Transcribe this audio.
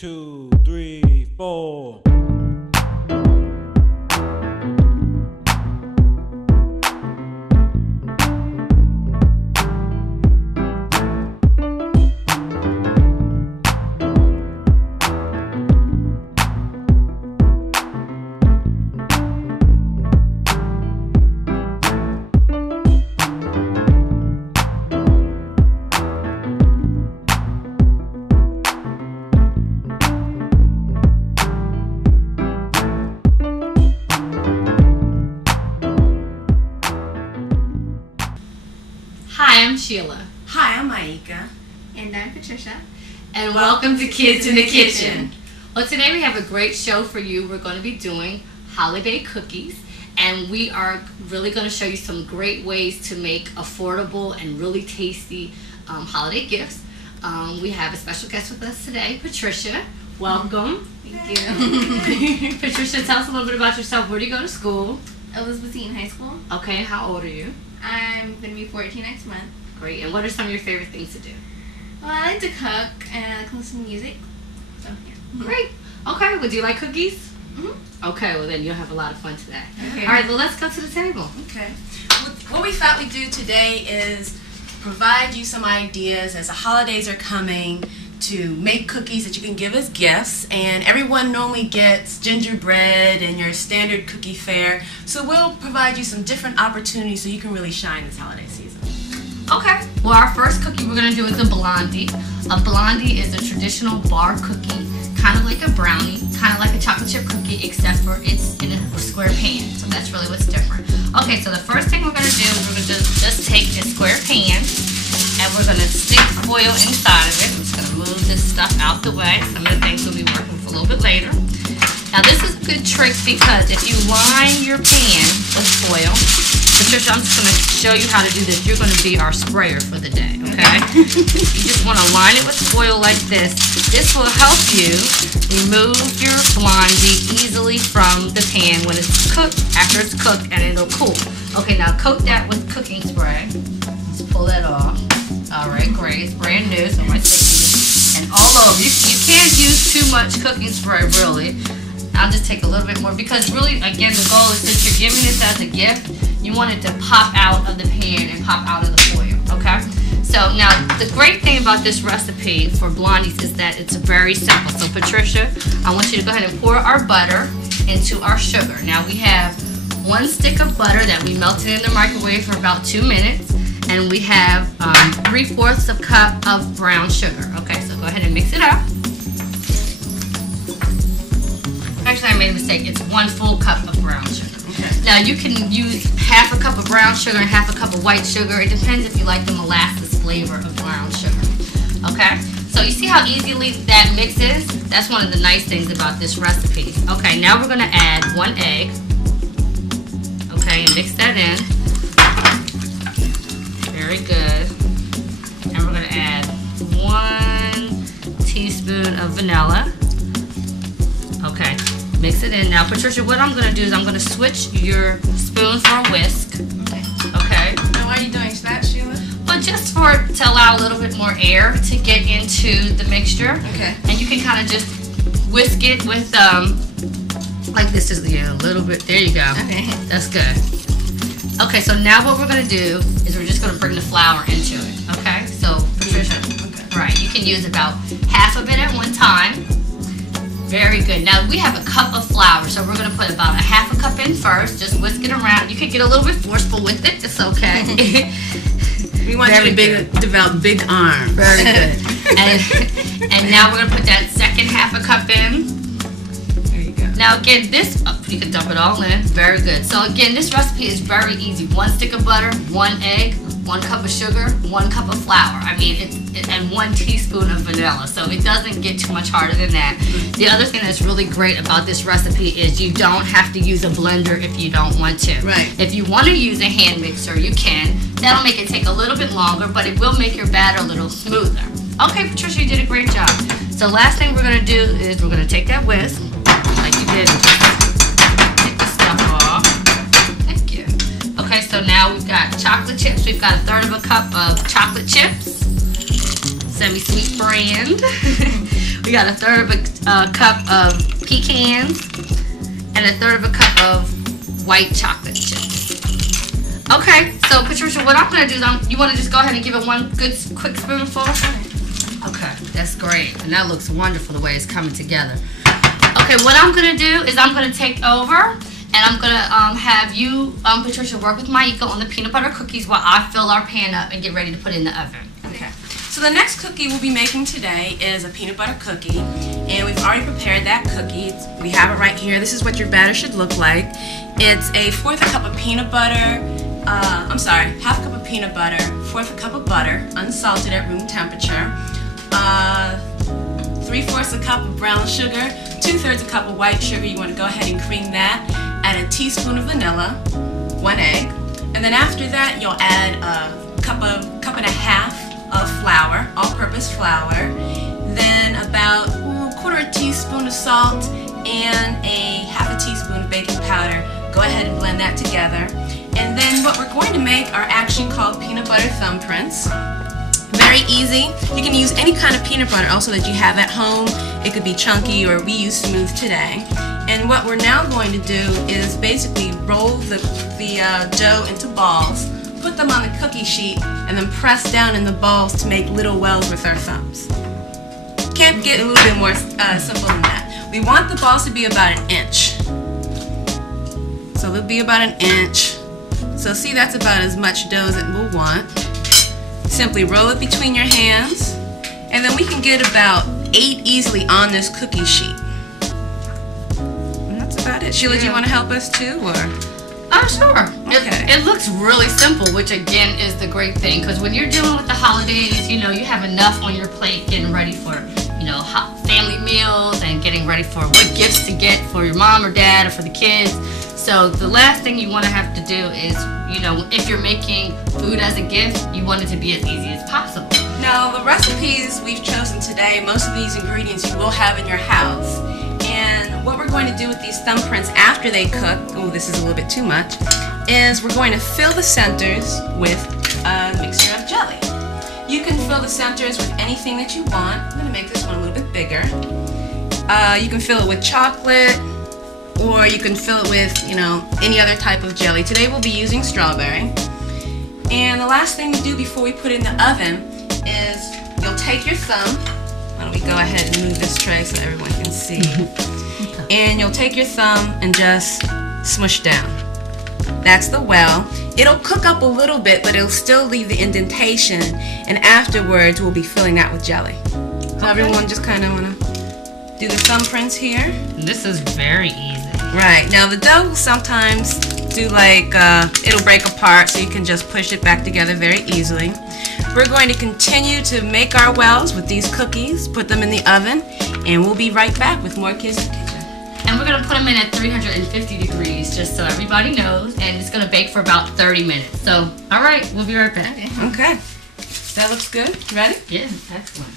2, 3, 4. Hi, I'm Sheila. Hi, I'm Maieka. And I'm Patricia. And welcome to Kids in the Kitchen. Well, today we have a great show for you. We're going to be doing holiday cookies. And we are really going to show you some great ways to make affordable and really tasty holiday gifts. We have a special guest with us today, Patricia. Welcome. Thank you. Patricia, tell us a little bit about yourself. Where do you go to school? Elizabethine High School. Okay, and how old are you? I'm going to be 14 next month. Great. And what are some of your favorite things to do? Well, I like to cook and I like to listen to music. So, yeah. Great. Okay, well, do you like cookies? Mm-hmm. Okay, well then you'll have a lot of fun today. Okay. All right, well let's go to the table. Okay. What we thought we'd do today is provide you some ideas as the holidays are coming to make cookies that you can give as gifts. And everyone normally gets gingerbread and your standard cookie fare. So we'll provide you some different opportunities so you can really shine this holiday season. Okay, well our first cookie we're going to do is a blondie. A blondie is a traditional bar cookie, kind of like a brownie, kind of like a chocolate chip cookie, except for it's in a square pan. So that's really what's different. Okay, so the first thing we're going to do is we're going to just take a square pan and we're going to stick foil inside of it. I'm just going to move this stuff out the way. Some of the things we'll be working with a little bit later. Now this is a good trick because if you line your pan with foil, Patricia, I'm just going to show you how to do this. You're going to be our sprayer for the day, okay? You just want to line it with foil like this. This will help you remove your blondie easily from the pan when it's cooked, after it's cooked, and it'll cool. Okay, now coat that with cooking spray. Just pull that off. All right, great. It's brand new, so my sticky and all over. You can't use too much cooking spray, really. I'll just take a little bit more because really, again, the goal is since you're giving this as a gift, you want it to pop out of the pan and pop out of the foil, okay? So now, the great thing about this recipe for blondies is that it's very simple. So Patricia, I want you to go ahead and pour our butter into our sugar. Now we have 1 stick of butter that we melted in the microwave for about 2 minutes. And we have 3/4 of a cup of brown sugar. Okay, so go ahead and mix it up. Actually, I made a mistake. It's 1 full cup of brown sugar. Okay. Now you can use half a cup of brown sugar and half a cup of white sugar. It depends if you like the molasses flavor of brown sugar. Okay, so you see how easily that mixes? That's one of the nice things about this recipe. Okay, now we're going to add 1 egg. Okay, and mix that in. Very good. And we're going to add 1 teaspoon of vanilla. Okay, mix it in. Now, Patricia, what I'm going to do is I'm going to switch your spoon for a whisk. Okay. Now, why are you doing that, Sheila? Well, just to allow a little bit more air to get into the mixture. Okay. And you can kind of just whisk it with, like this is a little bit. There you go. Okay. That's good. Okay, so now what we're going to do is we're just going to bring the flour into it, okay? So, Patricia, right, you can use about half of it at one time. Very good. Now, we have a cup of flour, so we're going to put about a half a cup in first. Just whisk it around. You can get a little bit forceful with it. It's okay. We want you to develop big arms. Very good. And now we're going to put that second half a cup in. Now again, this, you can dump it all in, very good. So again, this recipe is very easy. 1 stick of butter, 1 egg, 1 cup of sugar, 1 cup of flour. I mean, and 1 teaspoon of vanilla. So it doesn't get too much harder than that. The other thing that's really great about this recipe is you don't have to use a blender if you don't want to. Right. If you want to use a hand mixer, you can. That'll make it take a little bit longer, but it will make your batter a little smoother. Okay, Patricia, you did a great job. So last thing we're going to do is we're going to take that whisk. Like you did. Take the stuff off. Thank you. Okay, so now we've got chocolate chips. We've got 1/3 of a cup of chocolate chips. Semi-sweet brand. We got a third of a cup of pecans and a third of a cup of white chocolate chips. Okay, so Patricia, what I'm gonna do is you wanna just go ahead and give it one good quick spoonful? Okay, that's great. And that looks wonderful the way it's coming together. Okay, what I'm gonna do is I'm gonna take over and I'm gonna have you, Patricia, work with Maieka on the peanut butter cookies while I fill our pan up and get ready to put it in the oven. Okay. So the next cookie we'll be making today is a peanut butter cookie, and we've already prepared that cookie. We have it right here. This is what your batter should look like. It's a fourth a cup of peanut butter. Half a cup of peanut butter, fourth a cup of butter, unsalted at room temperature. 3/4 a cup of brown sugar, 2/3 a cup of white sugar. You want to go ahead and cream that. Add a teaspoon of vanilla, 1 egg, and then after that you'll add a cup and a half of flour, all-purpose flour. Then about a quarter teaspoon of salt and a half a teaspoon of baking powder. Go ahead and blend that together. And then what we're going to make are actually called peanut butter thumbprints. Very easy. You can use any kind of peanut butter also that you have at home. It could be chunky, or we use smooth today. And what we're now going to do is basically roll the dough into balls, put them on the cookie sheet, and then press down in the balls to make little wells with our thumbs. Can't get a little bit more simple than that. We want the balls to be about 1 inch. So they'll be about 1 inch. So see, that's about as much dough as we'll want. Simply roll it between your hands, and then we can get about 8 easily on this cookie sheet. And that's about it. Sheila, do you want to help us too, or? Sure. Okay. It looks really simple, which again is the great thing, because when you're dealing with the holidays, you know, you have enough on your plate getting ready for, you know, family meals and getting ready for what gifts to get for your mom or dad or for the kids. So the last thing you want to have to do is, you know, if you're making food as a gift, you want it to be as easy as possible. Now, the recipes we've chosen today, most of these ingredients you will have in your house. And what we're going to do with these thumbprints after they cook, oh, this is a little bit too much, is we're going to fill the centers with a mixture of jelly. You can fill the centers with anything that you want. I'm going to make this one a little bit bigger. You can fill it with chocolate, or you can fill it with, you know, any other type of jelly. Today we'll be using strawberry. And the last thing we do before we put it in the oven is you'll take your thumb. Why don't we go ahead and move this tray so everyone can see. And you'll take your thumb and just smush down. That's the well. It'll cook up a little bit, but it'll still leave the indentation. And afterwards, we'll be filling that with jelly. So everyone just kind of want to do the thumbprints here. This is very easy. Right. Now the dough will sometimes do like, it'll break apart, so you can just push it back together very easily. We're going to continue to make our wells with these cookies, put them in the oven, and we'll be right back with more Kids in the Kitchen. And we're going to put them in at 350 degrees, just so everybody knows, and it's going to bake for about 30 minutes. So, all right, we'll be right back. Okay. That looks good. Ready? Yeah, excellent.